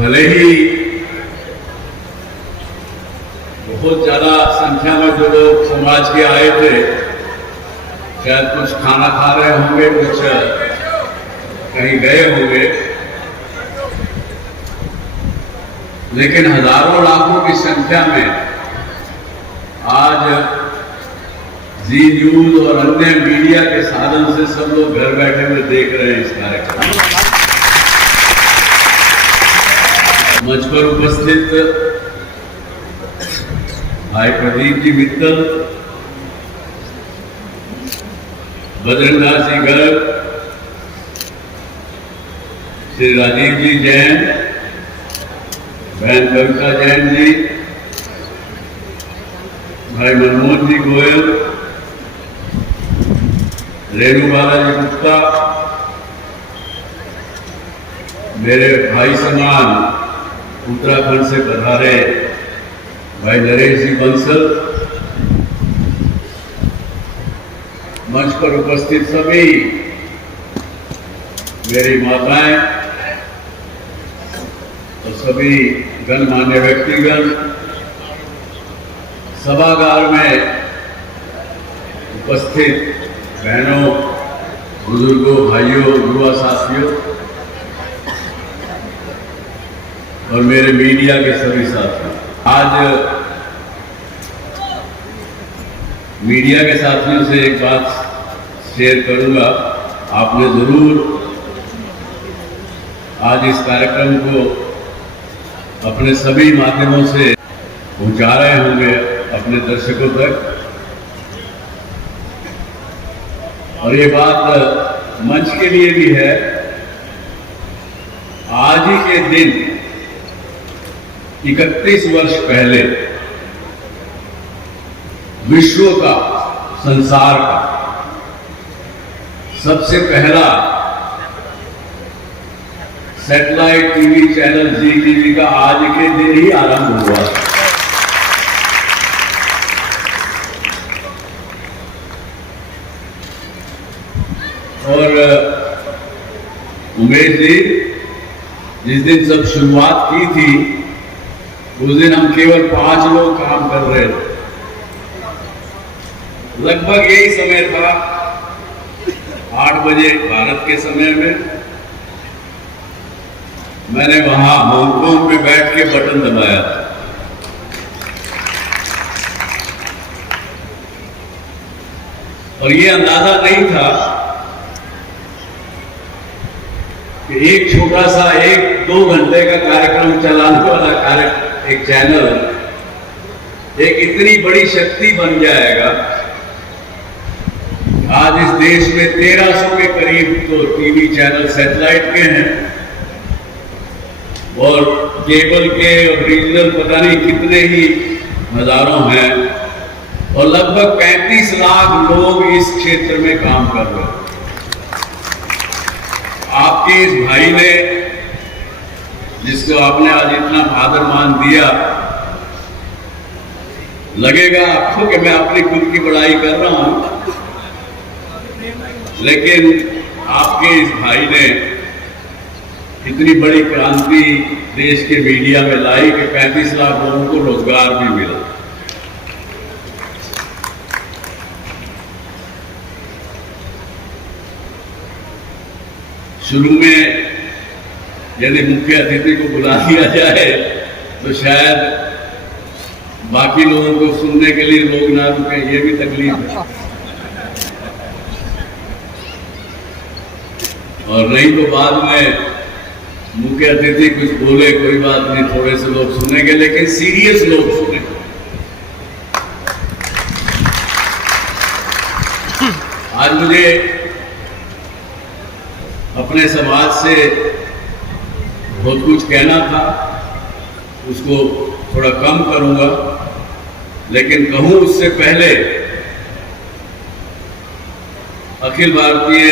भले ही बहुत ज्यादा संख्या में जो लोग समाज के आए थे, शायद कुछ खाना खा रहे होंगे, कुछ कहीं गए होंगे, लेकिन हजारों लाखों की संख्या में आज जी न्यूज और अन्य मीडिया के साधन से सब लोग घर बैठे हुए देख रहे हैं इस कार्यक्रम। मंच पर उपस्थित भाई प्रदीप जी मित्तल, बजरंगदास जी गर्ग, श्री राजीव जी जैन, बहन कविता जैन जी, भाई मनमोहन जी गोयल, रेणु बालाजी गुप्ता, मेरे भाई समान उत्तराखंड से पधारे भाई नरेश जी बंसल, मंच पर उपस्थित सभी मेरी माताएं और सभी गणमान्य व्यक्तिगण, सभागार में उपस्थित बहनों, बुजुर्गों, भाइयों, युवा साथियों और मेरे मीडिया के सभी साथियों, आज मीडिया के साथियों से एक बात शेयर करूंगा। आपने जरूर आज इस कार्यक्रम को अपने सभी माध्यमों से पहुंचा रहे होंगे अपने दर्शकों तक, और ये बात मंच के लिए भी है। आज ही के दिन 31 वर्ष पहले विश्व का, संसार का सबसे पहला सैटेलाइट टीवी चैनल जी टीवी का आज के दिन ही आरंभ हुआ। और उमेश जी, जिस दिन सब शुरुआत की थी उस दिन हम केवल 5 लोग काम कर रहे थे। लगभग यही समय था, 8 बजे भारत के समय में, मैंने वहां हांगकांग में बैठ के बटन दबाया था। और ये अंदाजा नहीं था कि एक छोटा सा 1-2 घंटे का कार्यक्रम चलाने वाला एक चैनल एक इतनी बड़ी शक्ति बन जाएगा। आज इस देश में 1300 के करीब तो टीवी चैनल सैटेलाइट के हैं और केबल के और रीजनल पता नहीं कितने ही हजारों हैं, और लगभग 35 लाख लोग इस क्षेत्र में काम कर रहे हैं। आपके इस भाई ने, जिसको आपने आज इतना आदर मान दिया, लगेगा आपको कि मैं अपनी खुद की बड़ाई कर रहा हूं, लेकिन आपके इस भाई ने इतनी बड़ी क्रांति देश के मीडिया में लाई कि 35 लाख लोगों को रोजगार भी मिला। शुरू में यदि मुख्य अतिथि को बुला दिया जाए तो शायद बाकी लोगों को सुनने के लिए लोग ना रुके, ये भी तकलीफ है। और नहीं तो बाद में मुख्य अतिथि कुछ बोले, कोई बात नहीं, थोड़े से लोग सुनेंगे, लेकिन सीरियस लोग सुने। आज मुझे अपने समाज से बहुत कुछ कहना था, उसको थोड़ा कम करूंगा, लेकिन कहूं उससे पहले अखिल भारतीय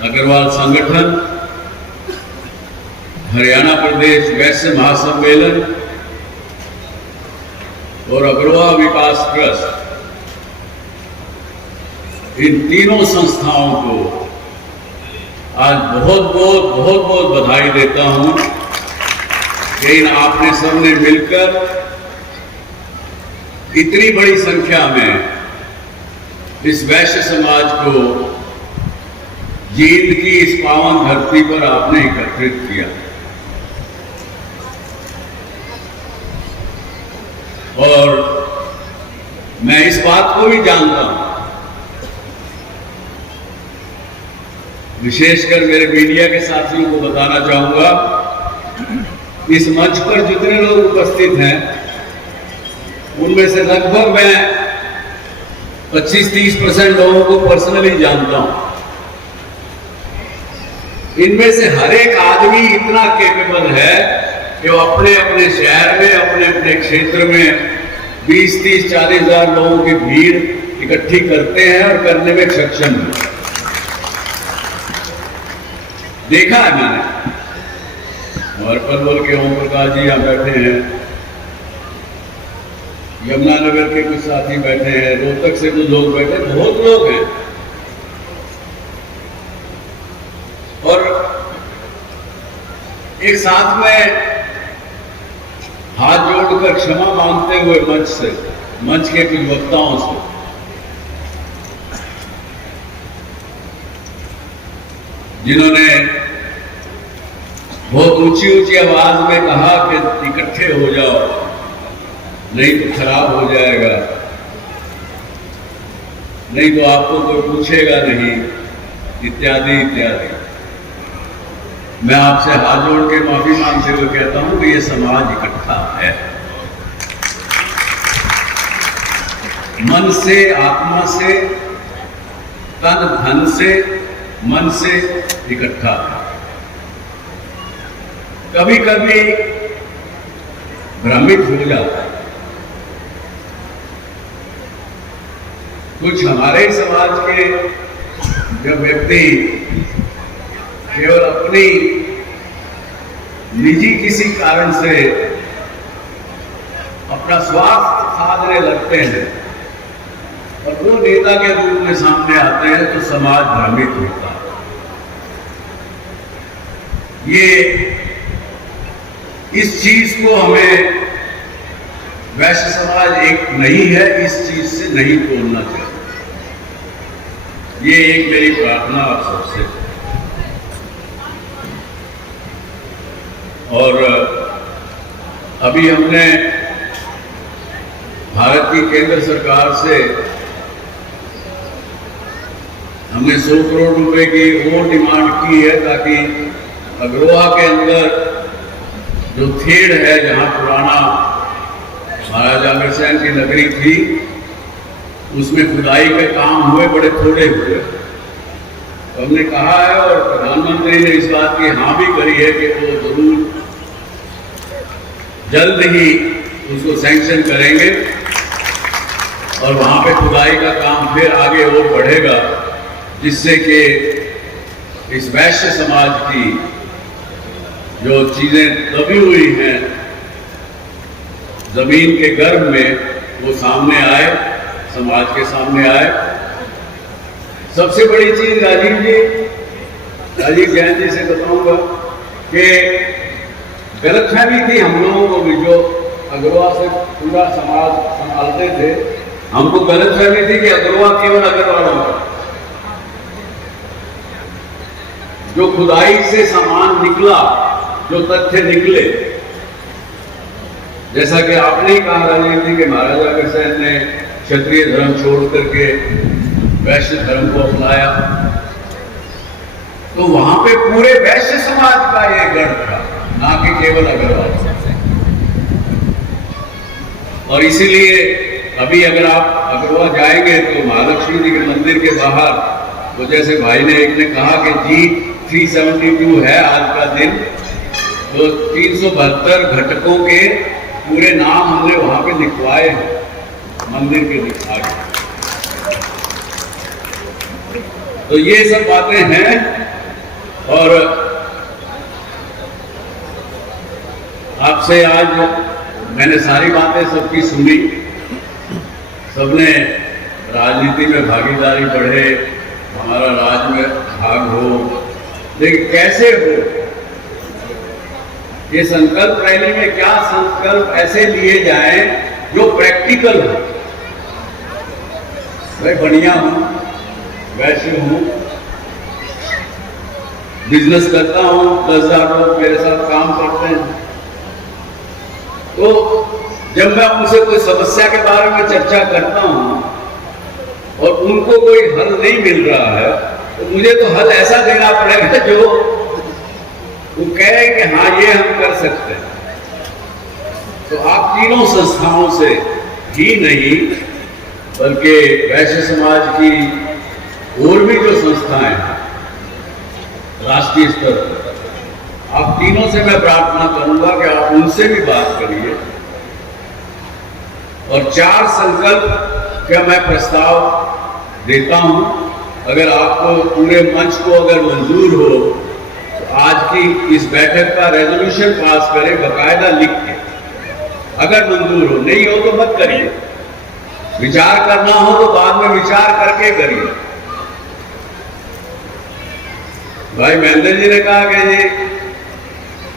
अग्रवाल संगठन, हरियाणा प्रदेश वैश्य महासम्मेलन और अग्रवाल विकास ट्रस्ट, इन तीनों संस्थाओं को आज बहुत बहुत बधाई देता हूं कि इन आपने सबने मिलकर इतनी बड़ी संख्या में इस वैश्य समाज को जींद की इस पावन धरती पर आपने एकत्रित किया। और मैं इस बात को भी जानता हूं, विशेषकर मेरे मीडिया के साथियों को बताना चाहूंगा, इस मंच पर जितने लोग उपस्थित हैं उनमें से लगभग मैं 25-30% लोगों को पर्सनली जानता हूं। इनमें से हर एक आदमी इतना कैपेबल है कि वो अपने अपने शहर में, अपने अपने क्षेत्र में 20, 30, 40 हजार लोगों की भीड़ इकट्ठी करते हैं और करने में सक्षम है। देखा है मैंने। हमारे पलवल के ओम प्रकाश जी यहां बैठे हैं, यमुनानगर के कुछ साथी बैठे हैं, रोहतक से कुछ लोग बैठे, बहुत लोग हैं। और एक साथ में हाथ जोड़कर क्षमा मांगते हुए मंच के कुछ वक्ताओं से जिन्होंने बहुत ऊंची ऊंची आवाज में कहा कि इकट्ठे हो जाओ, नहीं तो खराब हो जाएगा, नहीं तो आपको कोई पूछेगा नहीं, इत्यादि इत्यादि। मैं आपसे हाथ जोड़ के माफी मांगते हुए कहता हूं कि यह समाज इकट्ठा है, मन से, आत्मा से, तन धन से, मन से इकट्ठा है। कभी कभी भ्रमित हो जाता है। कुछ हमारे समाज के जो व्यक्ति केवल अपनी निजी किसी कारण से अपना स्वार्थ साधने लगते हैं और वो नेता के रूप में सामने आते हैं तो समाज भ्रमित होता है। ये इस चीज को हमें, वैश्य समाज एक नहीं है, इस चीज से नहीं तोड़ना चाहिए। ये एक मेरी प्रार्थना आप सबसे। और अभी हमने भारत की केंद्र सरकार से हमने 100 करोड़ रुपए की और डिमांड की है ताकि अग्रोहा के अंदर जो खेड़ है, जहां पुराना महाराजा अग्रसेन की नगरी थी, उसमें खुदाई के काम हुए, बड़े थोड़े हुए। तो हमने कहा है और प्रधानमंत्री ने इस बात की हाँ भी करी है कि वो जरूर जल्द ही उसको सैंक्शन करेंगे और वहां पे खुदाई का काम फिर आगे और बढ़ेगा, जिससे कि इस वैश्य समाज की जो चीजें दबी हुई हैं जमीन के गर्भ में, वो सामने आए, समाज के सामने आए। सबसे बड़ी चीज राजीव जैन जी से बताऊंगा कि गलतफहमी थी हम लोगों को भी, जो अग्रवाल से पूरा समाज संभालते थे, हमको गलतफहमी थी कि अग्रवाल केवल अग्रवालों का। जो खुदाई से सामान निकला, जो तथ्य निकले, जैसा कि आपने ही कहा राजीव जी के महाराजा अग्रसेन ने क्षत्रिय धर्म छोड़ करके वैश्य धर्म को अपनाया, तो वहां पे पूरे वैश्य समाज का ये गढ़ था, ना कि केवल अग्रवाल। और इसीलिए अभी अगर आप अग्रवाल जाएंगे तो महालक्ष्मी जी के मंदिर के बाहर, तो जैसे भाई ने एक ने कहा कि G372 है आज का दिन, तो 372 घटकों के पूरे नाम हमने वहां पे लिखवाए हैं, मंदिर के लिखा के। तो ये सब बातें हैं। और आपसे आज मैंने सारी बातें सबकी सुनी, सबने राजनीति में भागीदारी बढ़े, हमारा राज में भाग हो, लेकिन कैसे हो, ये संकल्प रैली में क्या संकल्प ऐसे लिए जाएं जो प्रैक्टिकल हो। मैं बढ़िया हूं, वैश्य हूं, बिजनेस करता हूं, 10,000 लोग मेरे साथ काम करते हैं, तो जब मैं उनसे कोई समस्या के बारे में चर्चा करता हूं और उनको कोई हल नहीं मिल रहा है, तो मुझे तो हल ऐसा देना पड़ेगा जो वो कहे कि हाँ ये हम कर सकते हैं। तो आप तीनों संस्थाओं से ही नहीं बल्कि वैश्य समाज की और भी जो संस्थाएं हैं राष्ट्रीय स्तर पर, आप तीनों से मैं प्रार्थना करूंगा कि आप उनसे भी बात करिए और 4 संकल्प का मैं प्रस्ताव देता हूं। अगर आपको पूरे मंच को अगर मंजूर हो तो आज की इस बैठक का रेजोल्यूशन पास करें बाकायदा लिख के, अगर मंजूर हो, नहीं हो तो मत करिए, विचार करना हो तो बाद में विचार करके करिए। भाई महेंद्र जी ने कहा कि जी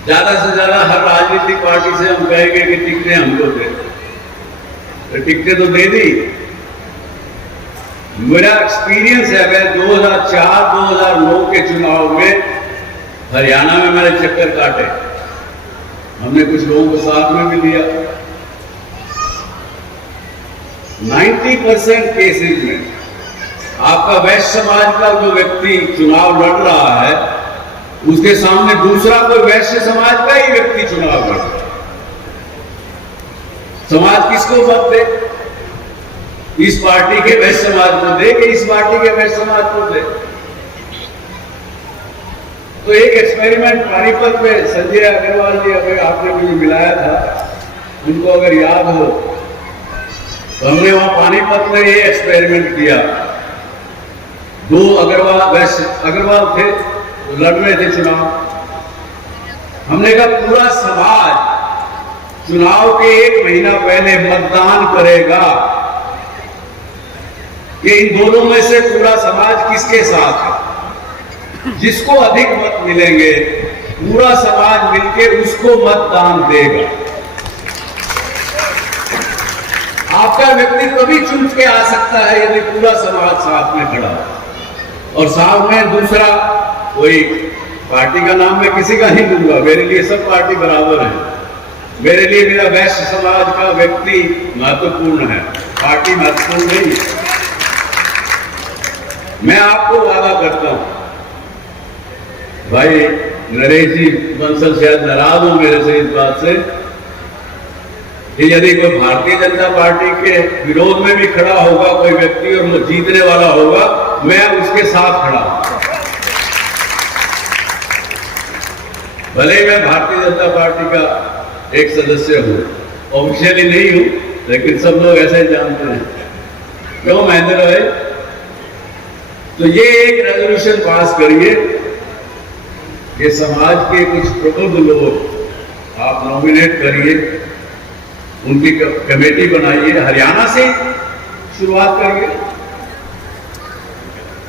ज्यादा से ज्यादा हर राजनीतिक पार्टी से हम कहेंगे कि टिकटें हमको दे, तो टिकटें तो दे दी। मेरा एक्सपीरियंस है, मैं 2004-2009 के चुनाव में हरियाणा में मैंने चक्कर काटे, हमने कुछ लोगों को साथ में भी लिया। 90% केसेस में आपका वैश्य समाज का जो व्यक्ति चुनाव लड़ रहा है उसके सामने दूसरा कोई वैश्य समाज का ही व्यक्ति चुनाव लड़ रहा है। समाज किसको मत दे? इस पार्टी के वैश्य समाज को दे कि इस पार्टी के वैश्य समाज को दे? तो एक एक्सपेरिमेंट पानीपत में संजय अग्रवाल जी अगर आपने मुझे मिलाया था, उनको अगर याद हो, तो हमने वहां पानीपत में ये एक्सपेरिमेंट किया। 2 अग्रवाल थे, लड़ रहे थे चुनाव। हमने कहा पूरा समाज चुनाव के 1 महीना पहले मतदान करेगा कि इन दोनों में से पूरा समाज किसके साथ है। जिसको अधिक मत मिलेंगे पूरा समाज मिलकर उसको मतदान देगा। आपका व्यक्ति कभी चुन के आ सकता है यदि पूरा समाज साथ में खड़ा हो। और साथ में दूसरा, कोई पार्टी का नाम मैं किसी का नहीं दूंगा, मेरे लिए सब पार्टी बराबर है। मेरे लिए मेरा वैश्य समाज का व्यक्ति महत्वपूर्ण है, पार्टी महत्वपूर्ण नहीं। मैं आपको वादा करता हूं, भाई नरेश जी बंसल शायद नाराज हो मेरे से इस बात से, कि यदि कोई भारतीय जनता पार्टी के विरोध में भी खड़ा होगा कोई व्यक्ति और वो जीतने वाला होगा, मैं उसके साथ खड़ा हूं। भले ही मैं भारतीय जनता पार्टी का एक सदस्य हूं, ऑफिशियली नहीं हूं, लेकिन सब लोग ऐसे जानते हैं। क्यों महेंद्र भाई? तो ये एक रेजोल्यूशन पास करिए कि समाज के कुछ प्रबुद्ध लोग आप नॉमिनेट करिए, उनकी कमेटी बनाइए, हरियाणा से शुरुआत करिए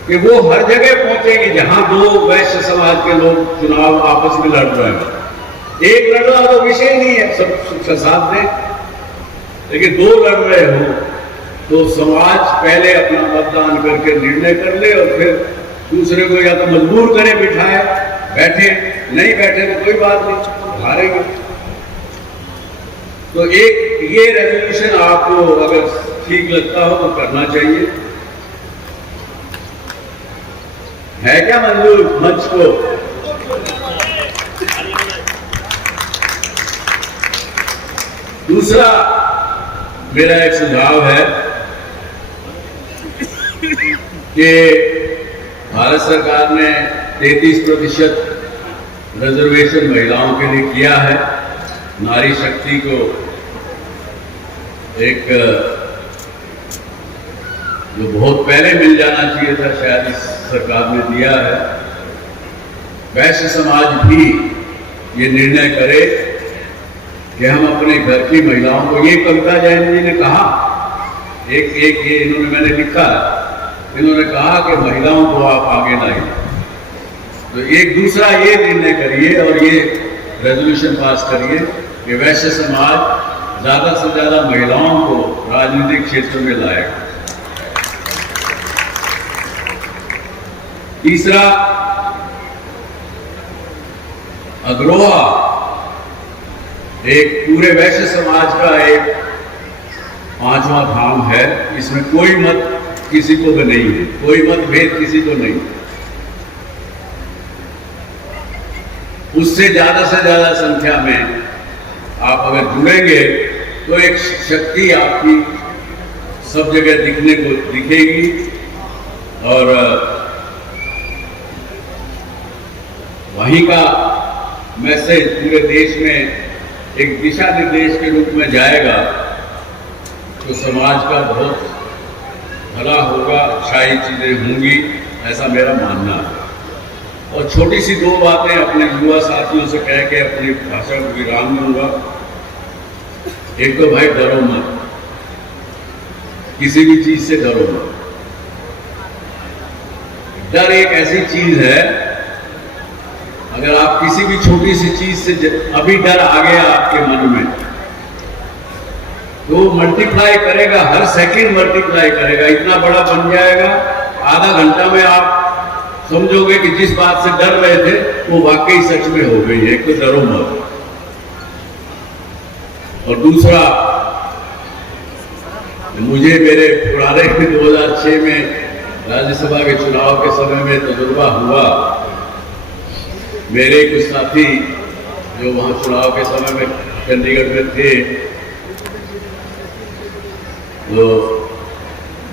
कि वो हर जगह पहुंचेंगे जहां 2 वैश्य समाज के लोग चुनाव आपस में लड़ रहे हैं। एक लड़ रहा तो विषय नहीं है, सब साथ दें, लेकिन 2 लड़ रहे हो तो समाज पहले अपना मतदान करके निर्णय कर ले और फिर दूसरे को या तो मजबूर करे, बिठाए, बैठे, नहीं बैठे तो कोई बात नहीं, हारेंगे। तो एक ये रेजोल्यूशन आपको अगर ठीक लगता हो तो करना चाहिए। है क्या मंजूर मंच को? दूसरा मेरा एक सुझाव है कि भारत सरकार ने 33% रिजर्वेशन महिलाओं के लिए किया है। नारी शक्ति को एक जो बहुत पहले मिल जाना चाहिए था, शायद इस सरकार ने दिया है। वैश्य समाज भी ये निर्णय करे कि हम अपने घर की महिलाओं को, ये कविता जैन जी ने कहा, एक ये इन्होंने मैंने लिखा है, इन्होंने कहा कि महिलाओं को आप आगे लाइए। तो एक दूसरा ये निर्णय करिए और ये रेजोल्यूशन पास करिए कि वैश्य समाज ज्यादा से ज्यादा महिलाओं को राजनीतिक क्षेत्र में लाएगा। तीसरा, अग्रोहा एक पूरे वैश्य समाज का एक पांचवा धाम है। इसमें कोई मत किसी को भी नहीं है, कोई मतभेद किसी को नहीं। उससे ज्यादा से ज्यादा संख्या में आप अगर जुड़ेंगे तो एक शक्ति आपकी सब जगह दिखेगी और वहीं का मैसेज पूरे देश में एक दिशा निर्देश के रूप में जाएगा तो समाज का बहुत भला होगा, अच्छाई चीजें होंगी, ऐसा मेरा मानना है। और छोटी सी दो बातें अपने युवा साथियों से कह के अपनी भाषा को विराम दूंगा। एक तो भाई डरो मत, किसी भी चीज से डरो मत। डर एक ऐसी चीज है, अगर आप किसी भी छोटी सी चीज से अभी डर आ गया आपके मन में तो मल्टीप्लाई करेगा, हर सेकंड मल्टीप्लाई करेगा, इतना बड़ा बन जाएगा। आधा घंटा में आप समझोगे कि जिस बात से डर रहे थे वो वाकई सच में हो गई है। एक तो डरो मत। और दूसरा, मुझे मेरे पुराने 2006 में राज्यसभा के चुनाव के समय में तजुर्बा हुआ। मेरे कुछ साथी जो वहां चुनाव के समय में चंडीगढ़ में थे तो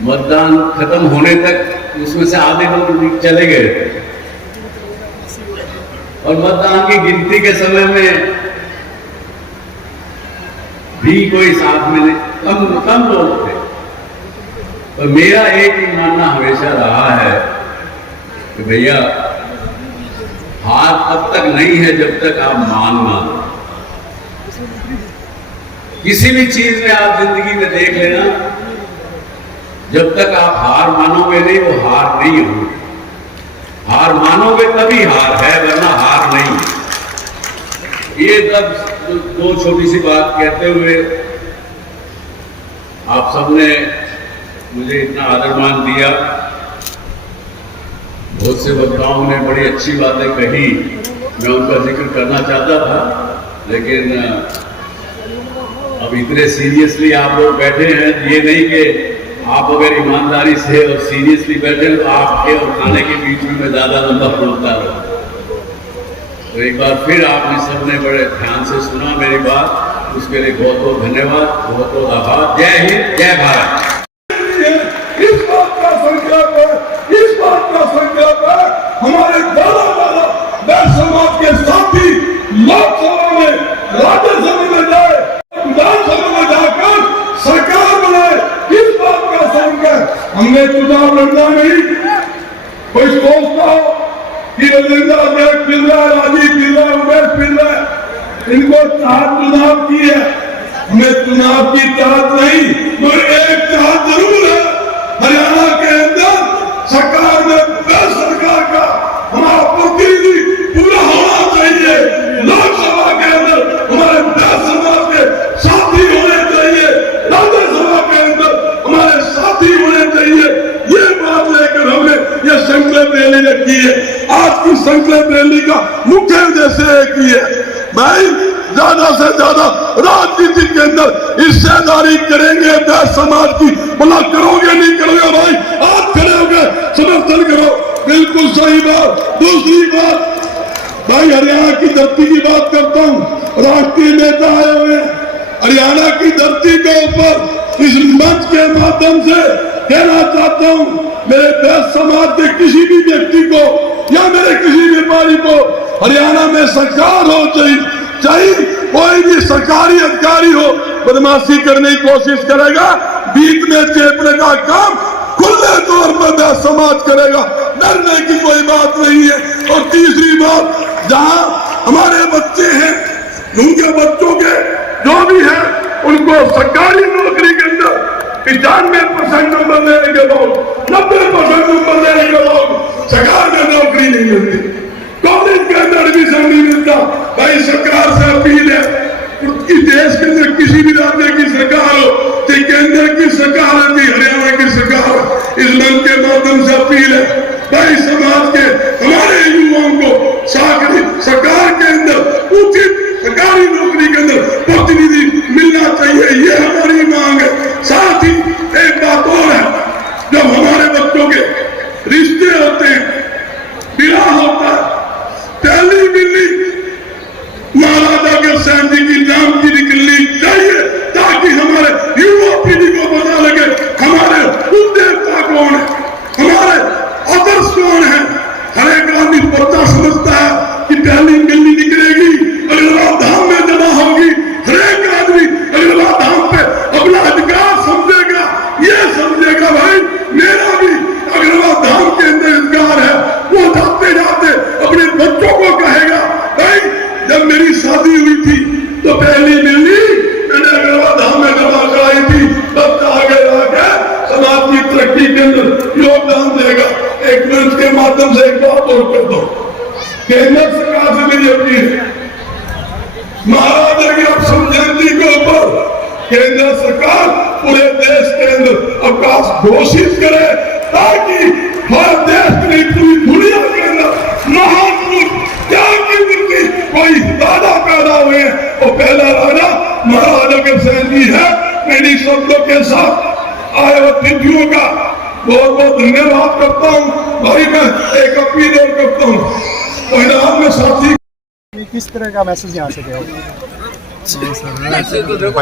मतदान खत्म होने तक उसमें से आधे लोग चले गए थे और मतदान की गिनती के समय में भी कोई साथ में नहीं, कम लोग थे। और मेरा एक ही मानना हमेशा रहा है कि भैया हार तब तक नहीं है जब तक आप मानना। किसी भी चीज में आप जिंदगी में देख लेना, जब तक आप हार मानोगे नहीं वो हार नहीं होगी। हार मानोगे तभी हार है, वरना हार नहीं। ये तब दो छोटी सी बात कहते हुए आप सबने मुझे इतना आदर मान दिया। बहुत से वक्ताओं ने बड़ी अच्छी बातें कही, मैं उनका जिक्र करना चाहता था, लेकिन अब इतने सीरियसली आप लोग बैठे हैं, ये नहीं कि आप अगर ईमानदारी से और सीरियसली बैठे तो आपके और खाने के बीच में मैं ज्यादा लंबा बोलता रहा। तो एक बार फिर आपने सबने बड़े ध्यान से सुना मेरी बात, उसके लिए बहुत बहुत धन्यवाद, बहुत बहुत आभार। जय हिंद, जय भारत। इस बात का संकल्प है, इस बात का संकल्प है हमारे दादा वैश्य समाज के साथी लोकसभा में, राज्यसभा में जाए, विधानसभा में जाकर सरकार बनाए। इस बात का संकल्प हमने चुनाव लड़ना नहीं। कोई सोचता हो कि राजेंद्र अध्यक्ष मिल रहा है, राजीव मिल रहा है, उमेश मिल रहा है, इनको चाहत चुनाव की है, हमें चुनाव की चाहत नहीं, मगर एक चाहत जरूर है। हरियाणा के अंदर सरकार में सरकार का हमारा प्रतिनिधि पूरा होना चाहिए। लोकसभा के अंदर हमारे समाज के साथी होने चाहिए, राज्यसभा के अंदर हमारे साथी होने चाहिए। ये बात लेकर हमने ये संकल्प रैली रखी है। आज की संकल्प रैली का मुख्य उद्देश्य एक ही है, भाई ज्यादा से ज्यादा राजनीति के अंदर हिस्सेदारी करेंगे वैश्य समाज की। बोला करोगे नहीं करोगे भाई, आप खड़े होगे समर्थन करो, बिल्कुल सही बात। दूसरी बात, भाई हरियाणा की धरती की बात करता हूँ, राष्ट्रीय नेता आए हुए हरियाणा की धरती के ऊपर इस मंच के माध्यम से कहना चाहता हूँ, मेरे वैश्य समाज के किसी भी व्यक्ति को या मेरे किसी व्यापारी को हरियाणा में सरकार हो चाहे कोई भी सरकारी अधिकारी हो, बदमाशी करने की कोशिश करेगा, बीच में चेपने का काम खुले तौर पर वैश्य समाज करेगा, डरने की कोई बात नहीं है। और तीसरी बात, जहां हमारे बच्चे हैं, उनके बच्चों के जो भी है उनको सरकारी नौकरी के अंदर 95% नंबर लेने के लोग, 90% नंबर लेने के लोग सरकार में नौकरी नहीं मिलती। कॉलेज के अंदर एडमिशन नहीं मिलता। भाई सरकार से अपील है कि देश के अंदर किसी भी राज्य की सरकार हो, चाहे केंद्र की सरकार है, चाहे हरियाणा की सरकार हो, इस मंच के माध्यम से अपील है भाई समाज के हमारे युवाओं को सरकार के अंदर उचित सरकारी नौकरी के अंदर प्रतिनिधि मिलना चाहिए, ये हमारी मांग है। साथ ही एक बात और है, जब हमारे बच्चों के रिश्ते होते हैं, विवाह होता है, पहली बिल्ली महाराजा अग्रसेन जी की नाम की निकलनी चाहिए, ताकि हमारे युवा पीढ़ी को पता लगे हमारे उद्देश्य कौन है, हमारे आदर्श कौन है। हर एक आदमी बच्चा समझता है कि पहली बिल्ली निकलेगी, अग्रवाल धाम में जमा होगी, हर एक आदमी अग्रवाल धाम पे अपना अधिकार समझेगा, ये समझेगा भाई मेरा भी अग्रवाल धाम के अंदर अधिकार है। वो जाते जाते अपने बच्चों को कहेगा भाई जब मेरी शादी हुई थी तो पहली बिल्ली मैंने अग्रवाल धाम में जमा कराई थी, बच्चा आगे जाकर समाज की तरक्की के अंदर योगदान देगा। एक मंच के माध्यम से एक बात और कर दो, केंद्र सरकार से मेरी अपील है, महाराजा की अक्षम जयंती के ऊपर केंद्र सरकार पूरे देश के अंदर अवकाश घोषित करे, ताकि हर देश के नहीं पूरी दुनिया के अंदर महान त्याग की वृत्ति कोई राजा पैदा हुए हैं, वो पहला राजा महाराजा अग्रसेन जी है। मेरी शब्दों के साथ आए अतिथियों का बहुत बहुत धन्यवाद करता हूँ। भाई मैं एक अपील और करता हूँ, परिणाम में साथी किस तरह का मैसेज यहाँ से गया? ऐसे तो देखो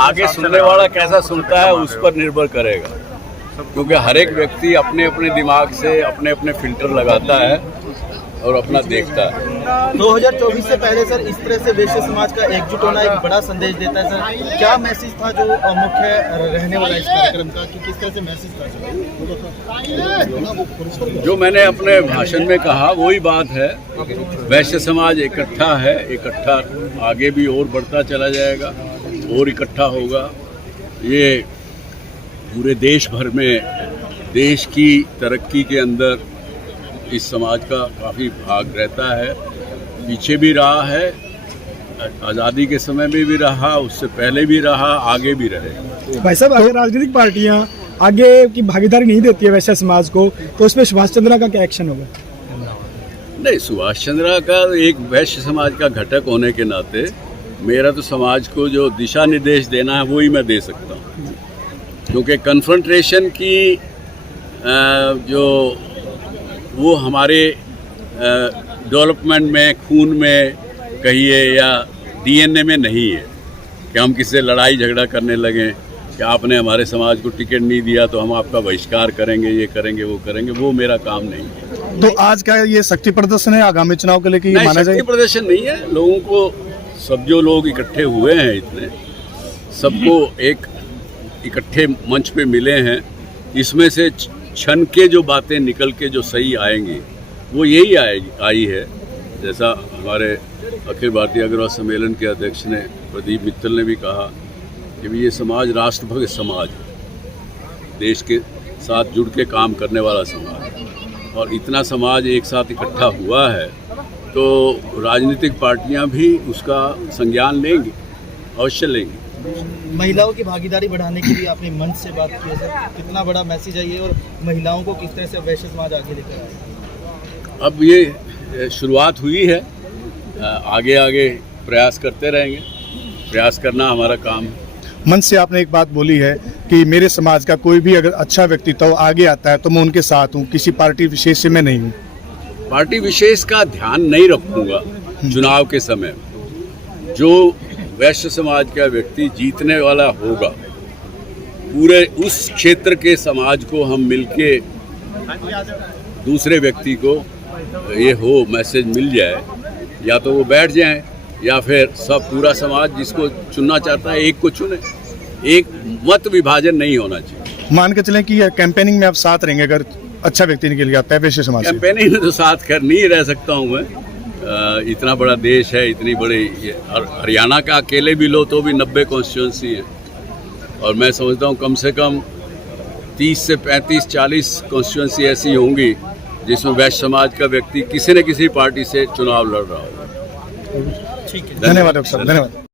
आगे सुनने वाला कैसा सुनता है उस पर निर्भर करेगा, क्योंकि हर एक व्यक्ति अपने अपने दिमाग से अपने अपने फिल्टर लगाता है और अपना देखता है। 2024 से पहले सर इस तरह से वैश्य समाज का एकजुट होना एक बड़ा संदेश देता है सर, क्या मैसेज था जो मुख्य रहने वाला इस कार्यक्रम का, कि किस तरह से मैसेज था सर? जो मैंने अपने भाषण में कहा वही बात है, वैश्य समाज इकट्ठा है, इकट्ठा आगे भी और बढ़ता चला जाएगा और इकट्ठा होगा। ये पूरे देश भर में देश की तरक्की के अंदर इस समाज का काफ़ी भाग रहता है, पीछे भी रहा है, आज़ादी के समय में भी रहा, उससे पहले भी रहा, आगे भी रहेगा। भाई साहब अगर राजनीतिक पार्टियां आगे की भागीदारी नहीं देती है वैश्य समाज को, तो उसमें सुभाष चंद्रा का क्या एक्शन होगा? नहीं, सुभाष चंद्रा का एक वैश्य समाज का घटक होने के नाते मेरा तो समाज को जो दिशा निर्देश देना है वही मैं दे सकता हूँ, क्योंकि कन्फ्रंटेशन की जो वो हमारे डेवलपमेंट में, खून में कहिए या डीएनए में नहीं है कि हम किसी से लड़ाई झगड़ा करने लगें कि आपने हमारे समाज को टिकट नहीं दिया तो हम आपका बहिष्कार करेंगे, ये करेंगे, वो करेंगे, वो मेरा काम नहीं है। तो आज का ये शक्ति प्रदर्शन है आगामी चुनाव को लेकर, माना जाए? शक्ति प्रदर्शन नहीं है, लोगों को सब जो लोग इकट्ठे हुए हैं इतने सबको एक इकट्ठे मंच पे मिले हैं, इसमें से क्षण के जो बातें निकल के जो सही आएंगी वो यही आई है। जैसा हमारे अखिल भारतीय अग्रवाल सम्मेलन के अध्यक्ष ने प्रदीप मित्तल ने भी कहा कि ये समाज राष्ट्रभक्त समाज है, देश के साथ जुड़ के काम करने वाला समाज है, और इतना समाज एक साथ इकट्ठा हुआ है तो राजनीतिक पार्टियां भी उसका संज्ञान लेंगी, अवश्य लेंगी। महिलाओं की भागीदारी बढ़ाने के लिए आपने मंच से बात की है सर, कितना बड़ा मैसेज है ये, और महिलाओं को किस तरह से वैश्य समाज आगे लेकर आए? अब ये शुरुआत हुई है, आगे आगे प्रयास करते रहेंगे, प्रयास करना हमारा काम है। मंच से आपने एक बात बोली है कि मेरे समाज का कोई भी अगर अच्छा व्यक्तित्व आगे आता है तो मैं उनके साथ हूँ, किसी पार्टी विशेष से मैं नहीं हूँ। पार्टी विशेष का ध्यान नहीं रखूंगा चुनाव के समय। जो वैश्य समाज का व्यक्ति जीतने वाला होगा, पूरे उस क्षेत्र के समाज को हम मिलके दूसरे व्यक्ति को ये हो मैसेज मिल जाए, या तो वो बैठ जाएं या फिर सब पूरा समाज जिसको चुनना चाहता है एक को चुने। एक मत विभाजन नहीं होना चाहिए। मान के चलें कि कैंपेनिंग में आप साथ रहेंगे अगर अच्छा व्यक्ति निकल गया वैश्य समाज से? कैंपेनिंग में तो साथ खैर नहीं रह सकता हूँ मैं, इतना बड़ा देश है, इतनी बड़ी, हरियाणा का अकेले भी लो तो भी 90 कॉन्स्टिट्यूंसी है, और मैं समझता हूँ कम से कम 30 से 35-40 कॉन्स्टिट्यूंसी ऐसी होंगी जिसमें वैश्य समाज का व्यक्ति किसी न किसी पार्टी से चुनाव लड़ रहा होगा। ठीक है। धन्यवाद डॉक्टर साहब, धन्यवाद।